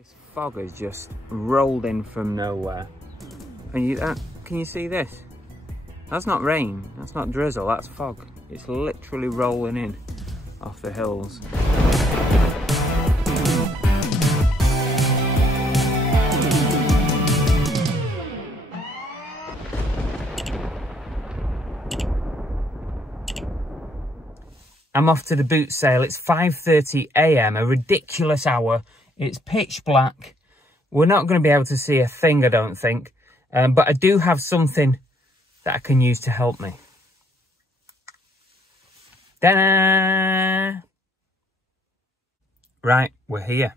This fog has just rolled in from nowhere. And can you see this? That's not rain, that's not drizzle, that's fog. It's literally rolling in off the hills. I'm off to the boot sale. It's 5:30 AM, a ridiculous hour. It's pitch black. We're not going to be able to see a thing, I don't think. But I do have something that I can use to help me. Ta-da! Right, we're here.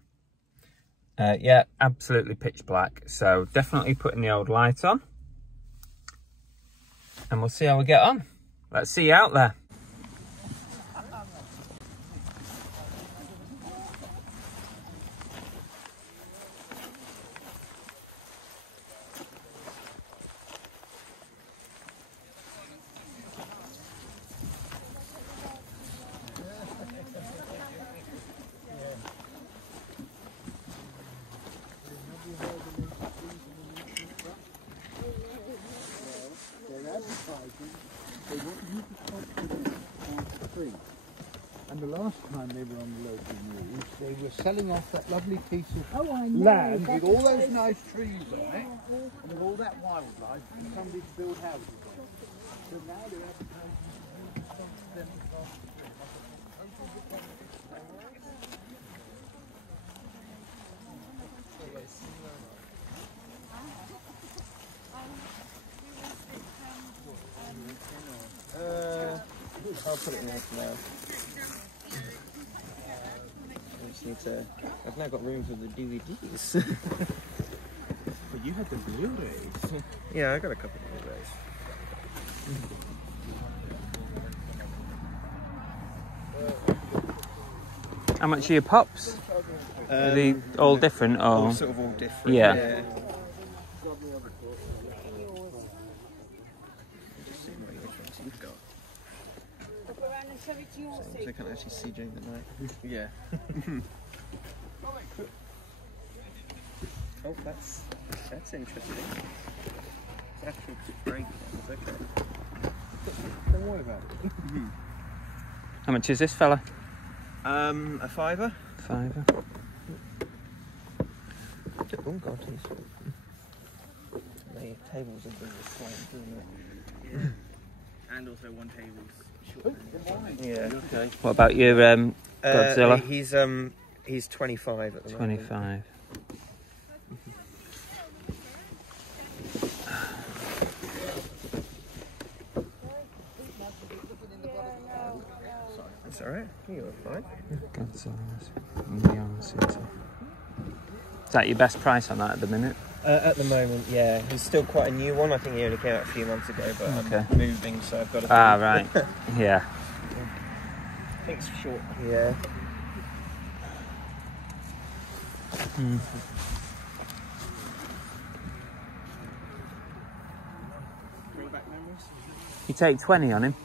Yeah, absolutely pitch black. So definitely putting the old light on. And we'll see how we get on. Let's see you out there. And the last time they were on the local news, they were selling off that lovely piece of land with all those nice trees on it, and with all that wildlife, and somebody to build houses on. So now they're advertising them across the street. I'll put it in there for now. I just need to... I've now got room for the DVDs. But you had the Blu-rays. Yeah, I got a couple of Blu-rays. How much are your pops? Are they all different? Or? All sort of all different. Yeah. Just seeing what ones you've got. So I can't actually see during the night. Yeah. Oh, that's interesting. It's actually breakdown. Okay. Don't worry about it. How much is this fella? A fiver. Fiver. Oh god, the tables have been slammed, isn't it? Yeah. And also one table's short. Yeah. Okay. What about your Godzilla? He's 25 at the moment. 25. That's alright. You were fine. Godzilla's. Is that your best price on that at the minute? At the moment, yeah. He's still quite a new one. I think he only came out a few months ago, but I'm moving, so I've got to... Ah, right. Yeah. I think it's short. Yeah. Mm. Bring back memories? You take 20 on him?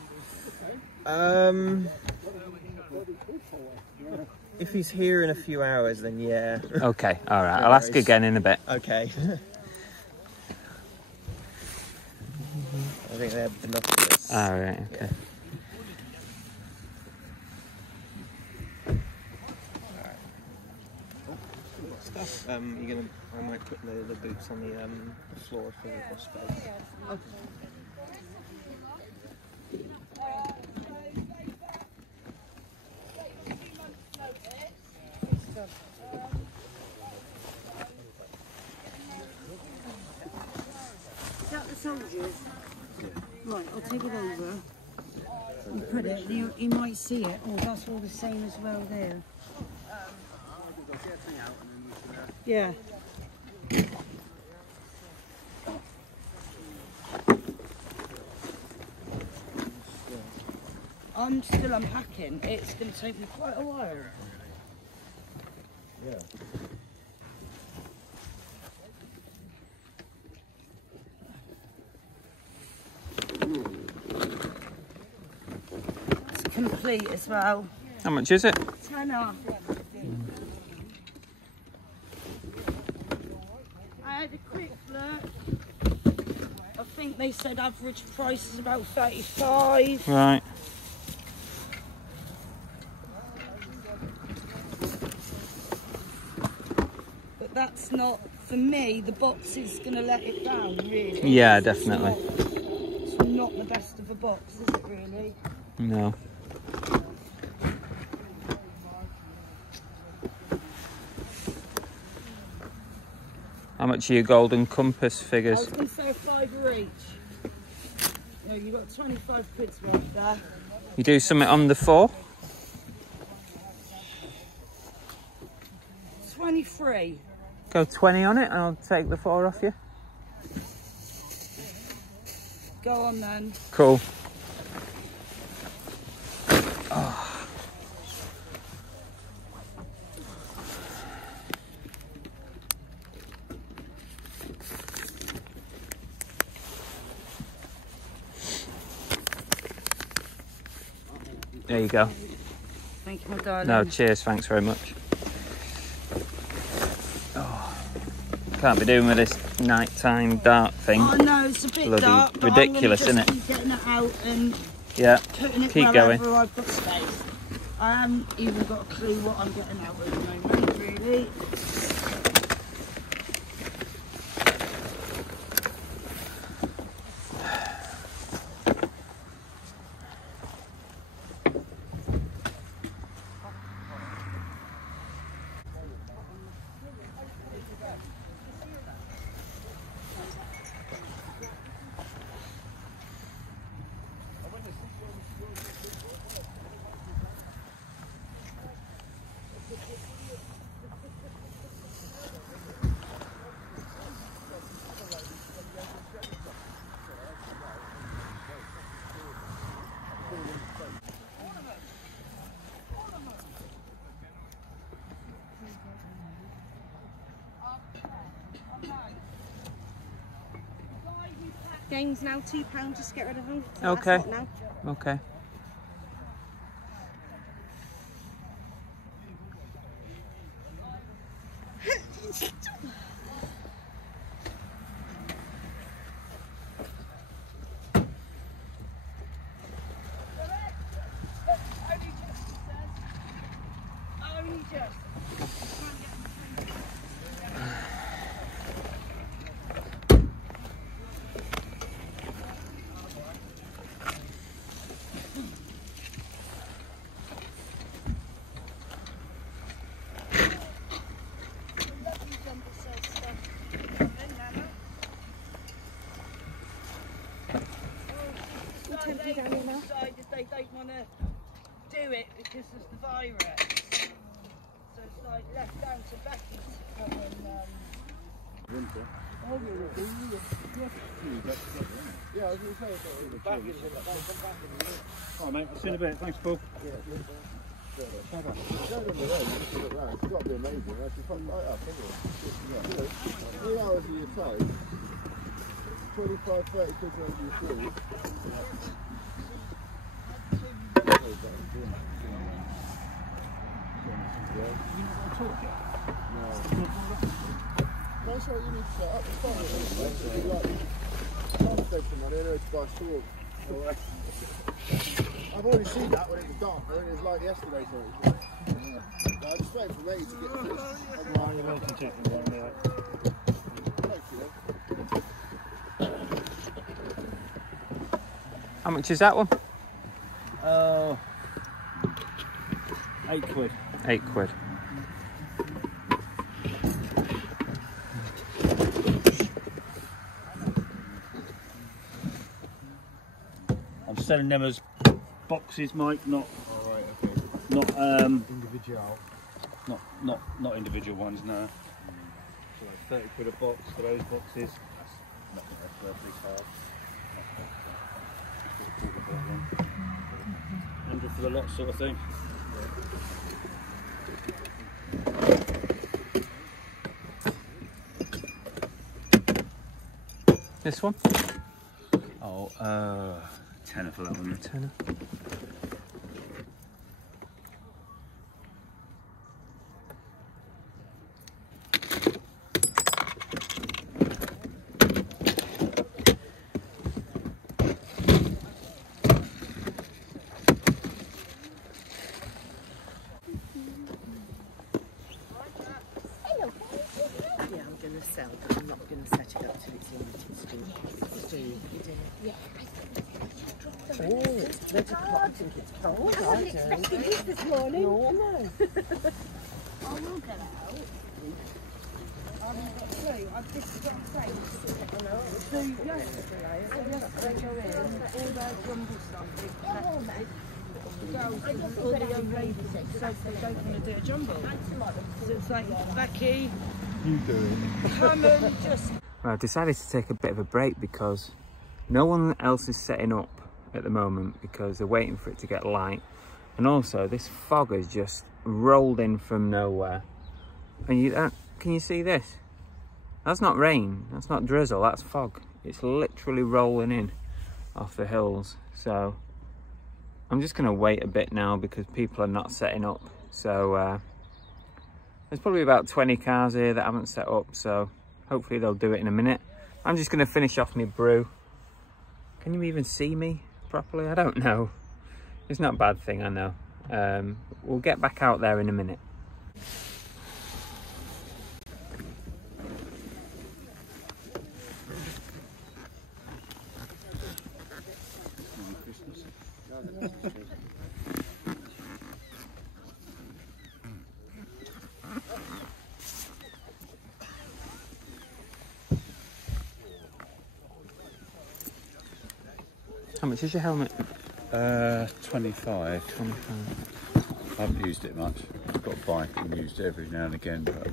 If he's here in a few hours, then yeah. Okay, all right. I'll ask again in a bit. Okay. I think they have enough of this. All right, okay. Stuff. I might put the boots on the floor for the space. Okay. Is that the soldiers? Right, I'll take it over and put it. You might see it. Oh, that's all the same as well there. Yeah. I'm still unpacking. It's going to take me quite a while. Yeah. It's complete as well. How much is it? Tenner. had a quick look. I think they said average price is about 35. Right. But that's not, for me, the box is going to let it down, really. Yeah, definitely. It's not the best of a box, is it really? No. How much are your golden compass figures? I was going to say a £5 each. No, you got 25 quid's worth there. You do something on the 4? 23. Go 20 on it and I'll take the 4 off you. Go on then. Cool. Oh. There you go. Thank you, my darling. No, cheers, thanks very much. Oh, can't be doing with this nighttime dark thing. Oh no, it's a bit Bloody dark, but ridiculous, I'm isn't it? keep getting it out and Yeah, putting it keep wherever going. I've got space. I haven't even got a clue what I'm getting out at the moment, really. Game's now £2, just get rid of them. So Okay. that's it now. Okay. Decided they don't want to do it because of the virus. So it's like left down to Becky to come and Winter. Oh, yeah, I was going to say, back in a minute. Alright mate, I'll see you in a bit. Thanks Paul. It's got to be amazing. That's just right up, isn't it? 3 hours of your time, 25, 30 quid over your food. That's what you need to set up. It's fine. I've already seen that when it was darker and it was like yesterday. So I'm just waiting for me to get the fish. You're welcome to it. How much is that one? 8 quid. 8 quid. I'm selling them as boxes, Mike, not Individual. not individual ones, no. So like 30 quid a box for those boxes. That's not a big hard. 100 for the lot sort of thing. This one? Oh, tenner for that one. Tenner. going to sell, but I'm not going to set it up till it's limited stew. Yeah. Oh, there's a clock. I think it's cold. I wasn't expecting this this morning. No. I will get out. I haven't got a clue. I've just got a friend. I know. So yesterday go in, all those rumble songs. All the young ladies said they don't want to do a jumble. So it's like, Becky, You do it. come and just... Well, I decided to take a bit of a break because no one else is setting up at the moment because they're waiting for it to get light. And also, this fog has just rolled in from nowhere. And can you see this? That's not rain, that's not drizzle, that's fog. It's literally rolling in off the hills. So I'm just gonna wait a bit now because people are not setting up. So there's probably about 20 cars here that haven't set up, so hopefully they'll do it in a minute. I'm just gonna finish off my brew. Can you even see me properly? I don't know. It's not a bad thing, I know. We'll get back out there in a minute. How much is your helmet? 25. 25. I haven't used it much. I've got a bike and used it every now and again, but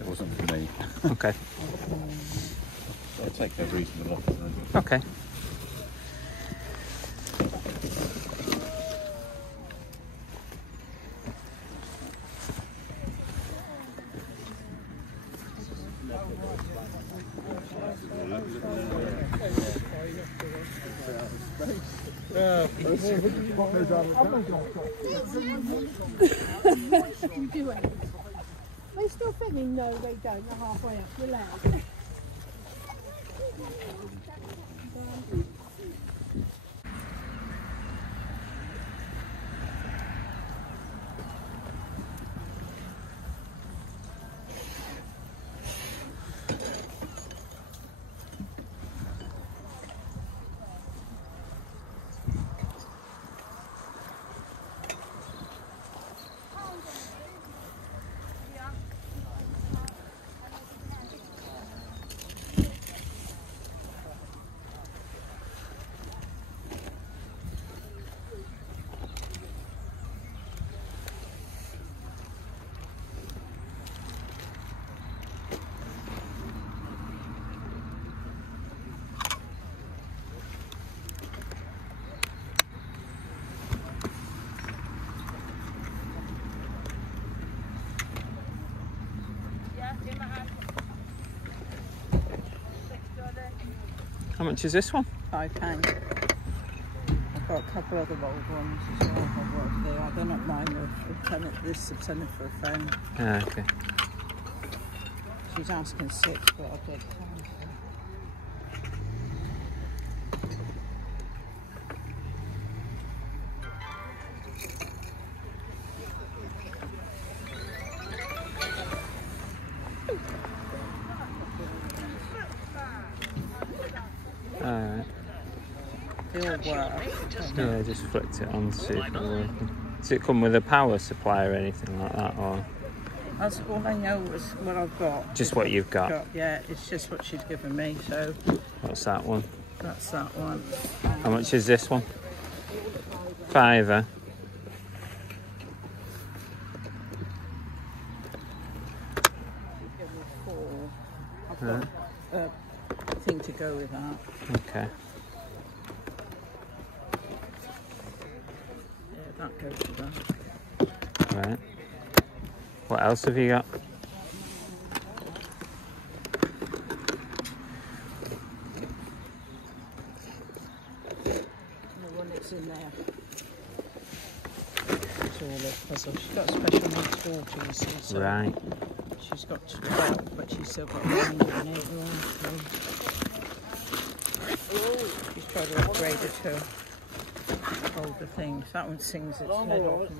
it wasn't for me. Okay. I'll take a reasonable offer then. Okay. They still thinking, no, they don't. They're halfway up. Relax. How much is this one? £5. I've got a couple other old ones as well. I've worked there. I don't know mine. This is tenant for a friend. Ah, okay. She's asking 6, but I'll take 10. Alright. They all work. Yeah, just flicked it on to see if it's working. Does it come with a power supply or anything like that, or That's all I know is what I've got. just what you've got? Yeah, it's just what she's given me, so What's that one? that's that one. How much is this one? £5. I've got a thing to go with that. Okay. Yeah, that goes with that. Right. What else have you got? The one that's in there. It's all a puzzle. She's got a special needs daughter, you see, so Right. she's got 12, but she's still got 9 and 8 on. She's tried to upgrade it to older things. That one sings its head off.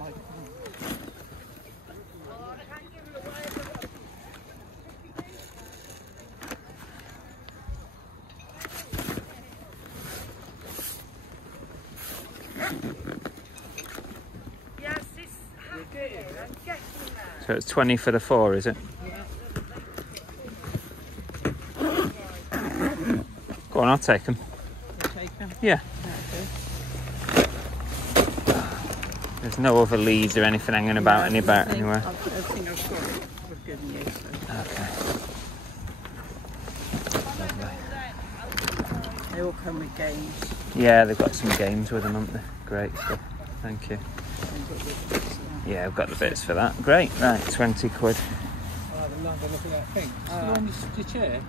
So it's 20 for the 4, is it? Go on, I'll take them. Take them? Yeah. There's no other leads or anything hanging about anywhere. I think I've got it. We've given you. So. Okay. They all come with games. Yeah, they've got some games with them, haven't they? Great stuff. Thank you. Yeah, I've got the bits for that. Great. Right, 20 quid. I'll have a look at that thing. Still on your chair?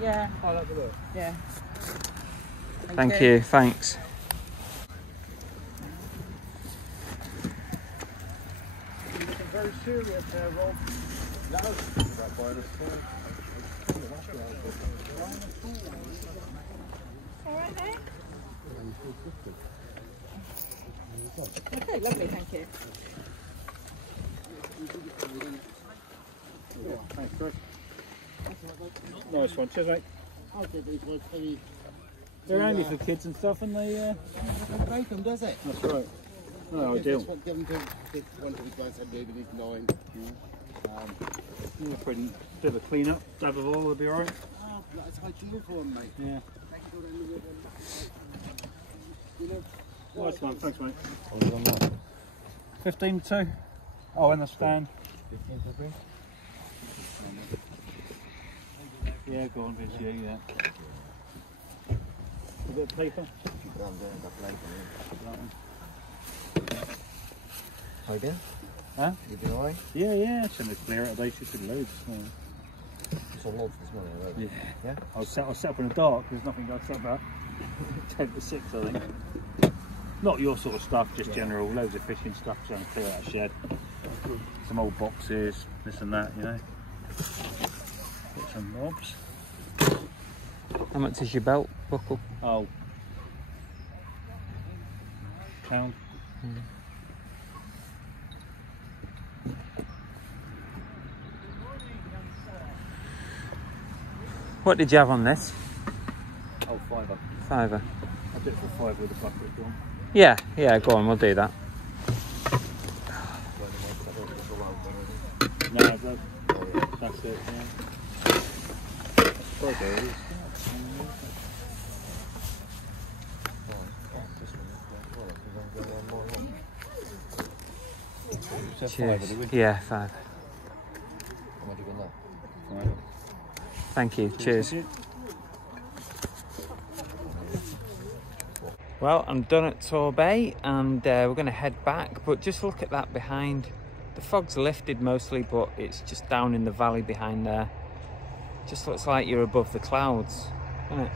Yeah. I'll have a look. Yeah. Thank you. Thanks. Very serious there, Rob. Alright then. Okay, lovely, thank you. Yeah, thanks, Chris. Nice one, cheers, mate. They're handy for kids and stuff, and they Doesn't break them, does it? that's right. No, ideal. Just get them to one to the glass and maybe 9. Yeah, pretty bit of a clean up, dab of oil would be alright. Oh, that's ideal for them, mate. Yeah. Nice one, thanks, mate. 15 to 2. Oh, in the stand. 15 to 3. Yeah, go on, Viz, yeah. A bit of paper. How you doing? Huh? You doing alright? Yeah, it's clear out today, she's been loads. You saw loads this morning already. Yeah. I was set up in the dark, there's nothing got set up. 10 to 6, I think. Not your sort of stuff, just general, loads of fishing stuff, trying to clear out a shed. Some old boxes, this and that, you know. Got some knobs. How much is your belt buckle? Oh. Pound. What did you have on this? Oh, £5. £5. I did it for £5 with a bucket, go on. Yeah, go on, we'll do that. No, that's it, yeah. Strawberries. Cheers. Yeah, £5. Thank you. Cheers. Well, I'm done at Torbay and we're going to head back, but just look at that behind. The fog's lifted mostly, but it's just down in the valley behind there. Just looks like you're above the clouds, doesn't it?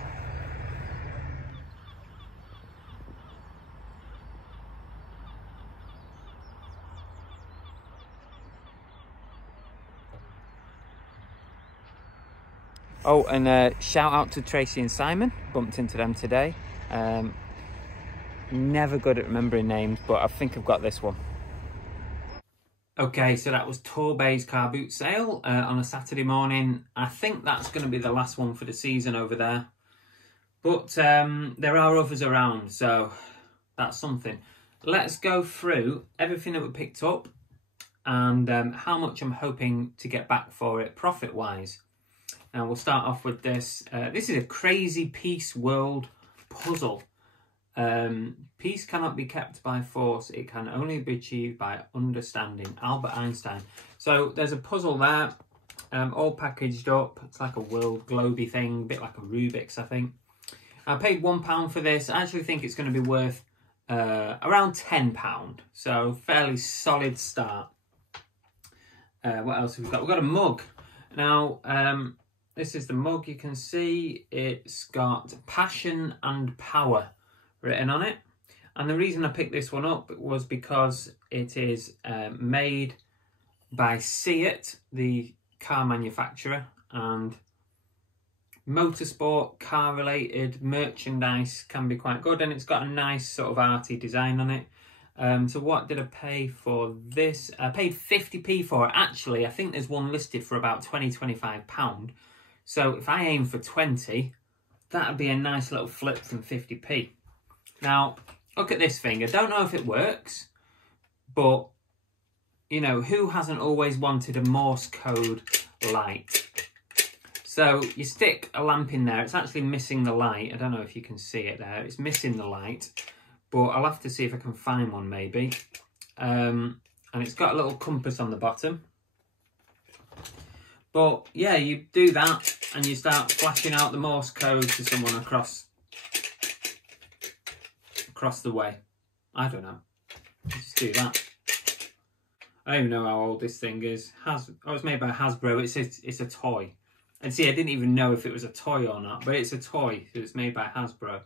Oh, and shout out to Tracy and Simon. Bumped into them today. Never good at remembering names, but I think I've got this one. Okay, so that was Torbay's car boot sale on a Saturday morning. I think that's going to be the last one for the season over there. But there are others around, so that's something. Let's go through everything that we picked up and how much I'm hoping to get back for it profit-wise. Now, we'll start off with this. This is a crazy Peace World puzzle. Peace cannot be kept by force. It can only be achieved by understanding. Albert Einstein. So there's a puzzle there, all packaged up. It's like a world globy thing, a bit like a Rubik's, I think. I paid £1 for this. I actually think it's going to be worth around £10. So fairly solid start. What else have we got? We've got a mug. Now, this is the mug. You can see it's got passion and power written on it. And the reason I picked this one up was because it is made by Seat, the car manufacturer, and motorsport, car related merchandise can be quite good, and it's got a nice sort of arty design on it. So what did I pay for this? I paid 50p for it. Actually, I think there's one listed for about £20–25. So if I aim for 20, that'd be a nice little flip from 50p. Now, look at this thing. I don't know if it works, but you know, who hasn't always wanted a Morse code light? So you stick a lamp in there. It's actually missing the light. I don't know if you can see it there. It's missing the light, but I'll have to see if I can find one maybe. And it's got a little compass on the bottom. But yeah, you do that and you start flashing out the Morse code to someone across the way. I don't know. Just do that. I don't even know how old this thing is. Oh, it's made by Hasbro. It's a toy. And see, I didn't even know if it was a toy or not, but it's a toy. So it's made by Hasbro.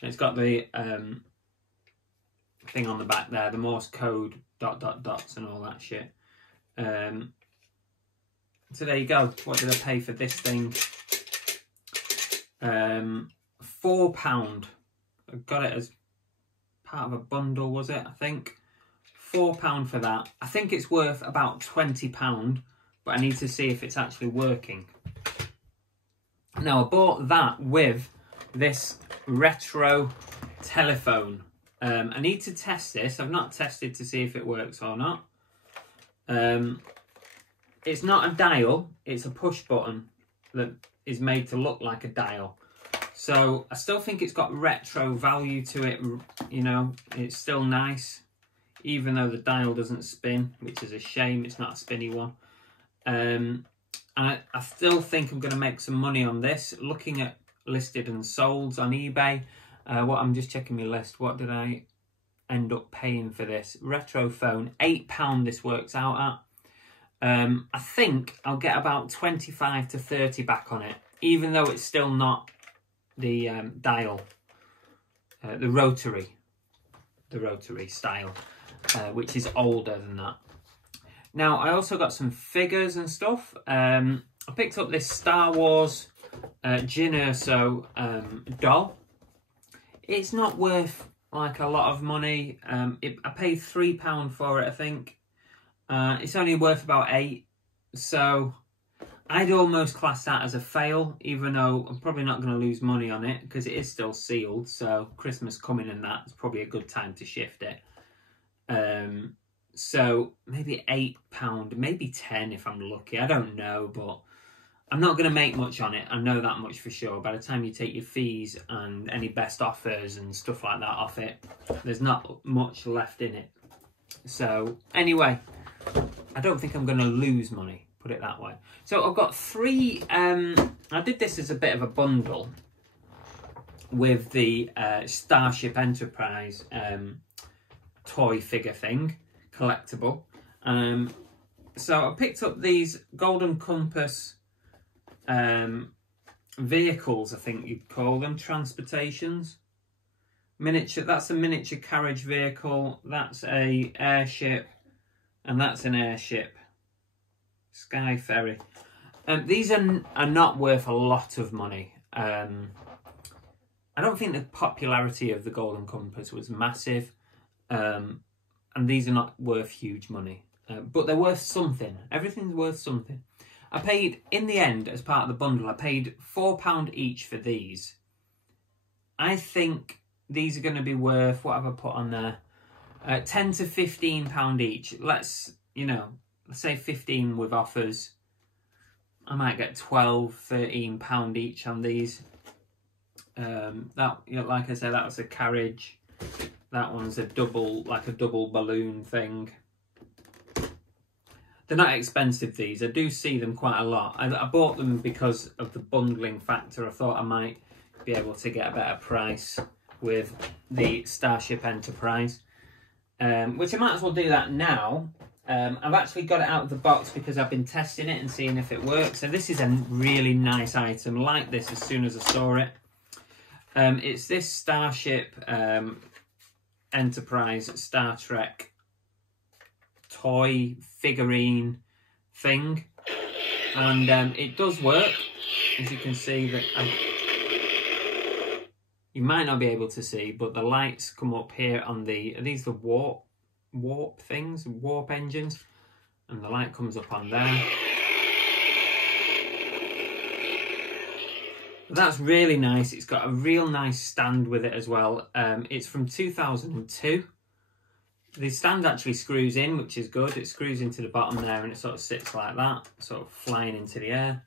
And it's got the thing on the back there, the Morse code, ... and all that shit. So there you go. What did I pay for this thing? £4. I got it as part of a bundle, was it? I think. £4 for that. I think it's worth about £20, but I need to see if it's actually working. Now, I bought that with this retro telephone. I need to test this. I've not tested to see if it works or not. It's not a dial. It's a push button that is made to look like a dial. So I still think it's got retro value to it. You know, it's still nice, even though the dial doesn't spin, which is a shame. It's not a spinny one. And I still think I'm going to make some money on this. Looking at listed and solds on eBay. I'm just checking my list. What did I end up paying for this? Retro phone, £8 this works out at. I think I'll get about 25 to 30 back on it, even though it's still not the dial, the rotary style, which is older than that. Now, I also got some figures and stuff. I picked up this Star Wars Jyn Erso doll. It's not worth like a lot of money. I paid £3 for it, I think. It's only worth about £8, so I'd almost class that as a fail, even though I'm probably not going to lose money on it because it is still sealed. So Christmas coming and that, it's probably a good time to shift it. So maybe £8, maybe 10 if I'm lucky. I don't know, but I'm not going to make much on it. I know that much for sure. By the time you take your fees and any best offers and stuff like that off it, there's not much left in it. So anyway, I don't think I'm going to lose money, put it that way. So I've got three, I did this as a bit of a bundle with the Starship Enterprise toy figure thing, collectible. So I picked up these Golden Compass vehicles, I think you'd call them, transportations. Miniature, that's a miniature carriage vehicle, that's a airship, and that's an airship. Sky ferry. These are not worth a lot of money. I don't think the popularity of the Golden Compass was massive. And these are not worth huge money. But they're worth something. Everything's worth something. I paid, in the end, as part of the bundle, I paid £4 each for these. I think these are going to be worth, what have I put on there? 10 to £15 each. Let's say 15 with offers. I might get 12, £13 each on these. Like I said, that was a carriage. That one's a double balloon thing. They're not expensive, these. I do see them quite a lot. I bought them because of the bundling factor. I thought I might be able to get a better price with the Starship Enterprise. Which I might as well do that now. I've actually got it out of the box because I've been testing it and seeing if it works. So this is a really nice item. I liked this as soon as I saw it. It's this Starship Enterprise Star Trek toy figurine thing, and it does work, as you can see. That you might not be able to see, but the lights come up here on the, are these the warp things, warp engines, and the light comes up on there. That's really nice. It's got a real nice stand with it as well. It's from 2002. The stand actually screws in, which is good. It screws into the bottom there and it sort of sits like that, sort of flying into the air.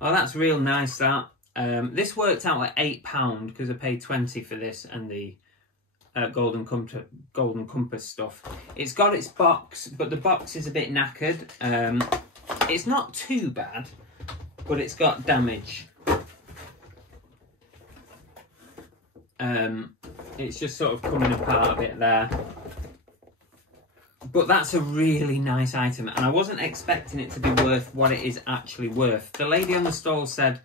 Oh, that's real nice, that. This worked out at £8 because I paid 20 for this and the Golden Compass stuff. It's got its box, but the box is a bit knackered. It's not too bad, but it's got damage. It's just sort of coming apart a bit there. But that's a really nice item, and I wasn't expecting it to be worth what it is actually worth. The lady on the stall said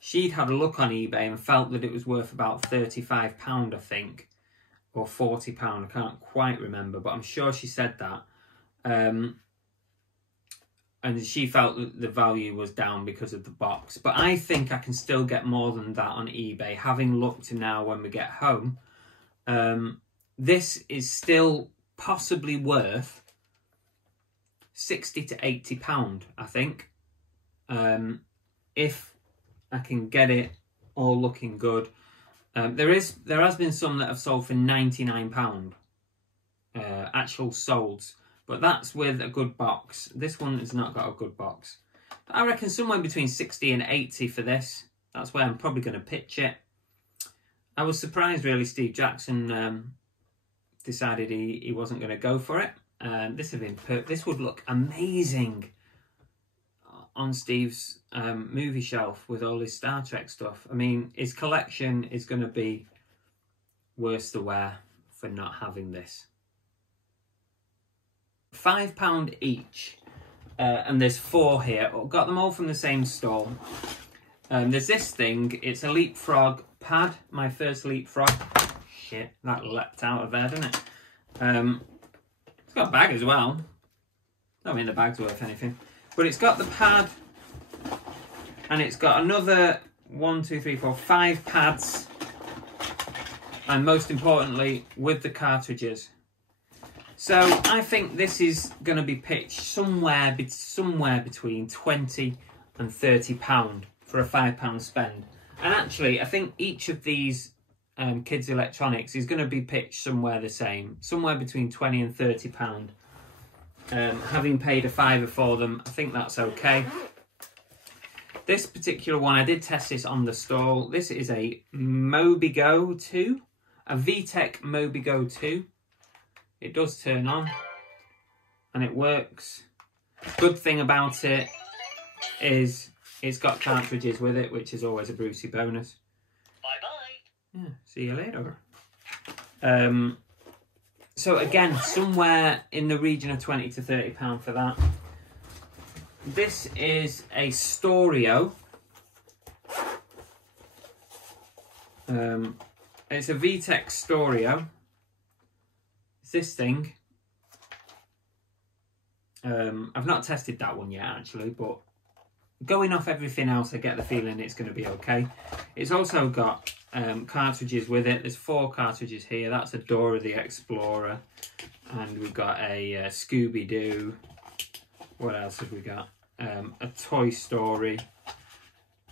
she'd had a look on eBay and felt that it was worth about £35, I think, or £40. I can't quite remember, but I'm sure she said that. And she felt that the value was down because of the box. But I think I can still get more than that on eBay, having looked now when we get home. This is still possibly worth £60 to £80, I think, if I can get it all looking good. There has been some that have sold for £99, actual solds, but that's with a good box. This one has not got a good box. But I reckon somewhere between 60 and 80 for this. That's where I'm probably going to pitch it. I was surprised, really, Steve Jackson decided he wasn't going to go for it. This would look amazing on Steve's movie shelf with all his Star Trek stuff. I mean, his collection is going to be worse to wear for not having this. £5 each, and there's 4 here. Got them all from the same stall. There's this thing. It's a leapfrog pad. My first leapfrog. Shit, that leapt out of there, didn't it? It's got a bag as well. I mean, the bag's worth anything. But it's got the pad, and it's got another 5 pads, and most importantly, with the cartridges. So I think this is going to be pitched somewhere between £20 and £30 for a £5 spend. And actually, I think each of these kids' electronics is going to be pitched somewhere the same, somewhere between £20 and £30. Having paid a £5 for them, I think that's okay. This particular one, I did test this on the stall. This is a Mobigo 2, a VTech Mobigo 2. It does turn on and it works. Good thing about it is it's got cartridges with it, which is always a Brucey bonus. Bye-bye. Yeah, see you later. So again, somewhere in the region of £20 to £30 for that. This is a Storeo. It's a VTech Storeo. It's this thing. I've not tested that one yet, actually, but going off everything else, I get the feeling it's going to be okay. It's also got cartridges with it. There's 4 cartridges here. That's a Dora the Explorer, and we've got a Scooby-Doo. What else have we got? A Toy Story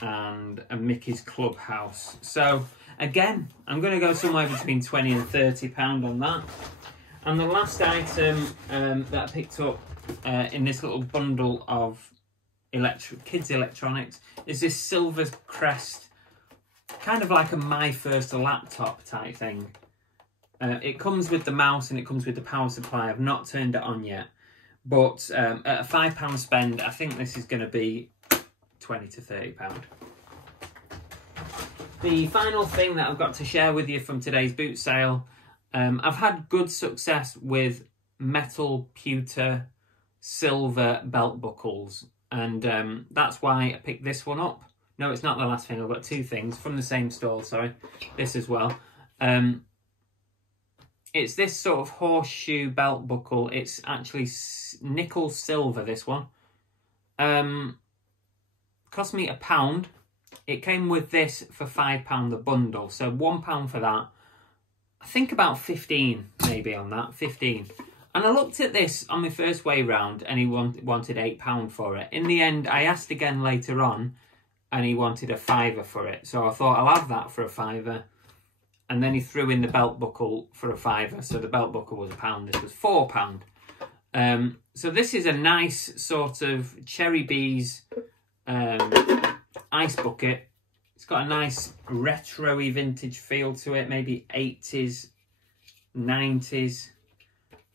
and a Mickey's Clubhouse. So again, I'm going to go somewhere between £20 and £30 on that. And the last item that I picked up in this little bundle of kids' electronics is this Silver Crest, kind of like a My First Laptop type thing. It comes with the mouse and it comes with the power supply. I've not turned it on yet, but at a £5 spend, I think this is going to be £20 to £30. The final thing that I've got to share with you from today's boot sale, I've had good success with metal, pewter, silver belt buckles, and that's why I picked this one up. No, it's not the last thing. I've got 2 things from the same stall, sorry. This as well. It's this sort of horseshoe belt buckle. It's actually nickel silver, this one. Cost me £1. It came with this for £5 the bundle, so £1 for that. I think about 15 maybe on that, 15. And I looked at this on my first way round and he wanted £8 for it. In the end, I asked again later on and he wanted a £5 for it. So I thought I'll have that for a £5. and then he threw in the belt buckle for a £5. So the belt buckle was £1, this was £4. So this is a nice sort of Cherry Bees ice bucket. It's got a nice retro-y vintage feel to it, maybe 80s, 90s.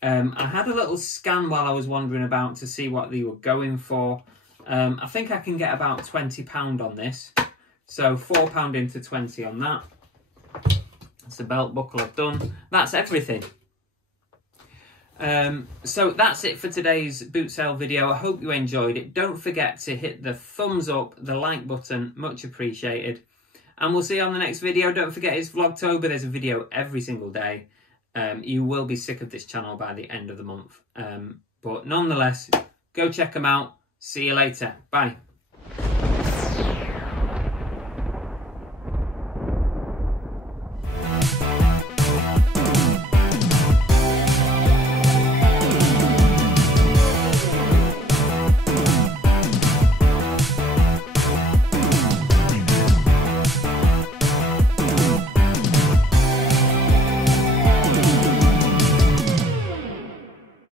I had a little scan while I was wandering about to see what they were going for. I think I can get about £20 on this. So £4 into 20 on that. That's the belt buckle I've done. That's everything. So that's it for today's boot sale video. I hope you enjoyed it. Don't forget to hit the thumbs up, the like button, much appreciated. And we'll see you on the next video. Don't forget it's Vlogtober. There's a video every single day. You will be sick of this channel by the end of the month. But nonetheless, go check them out. See you later. Bye.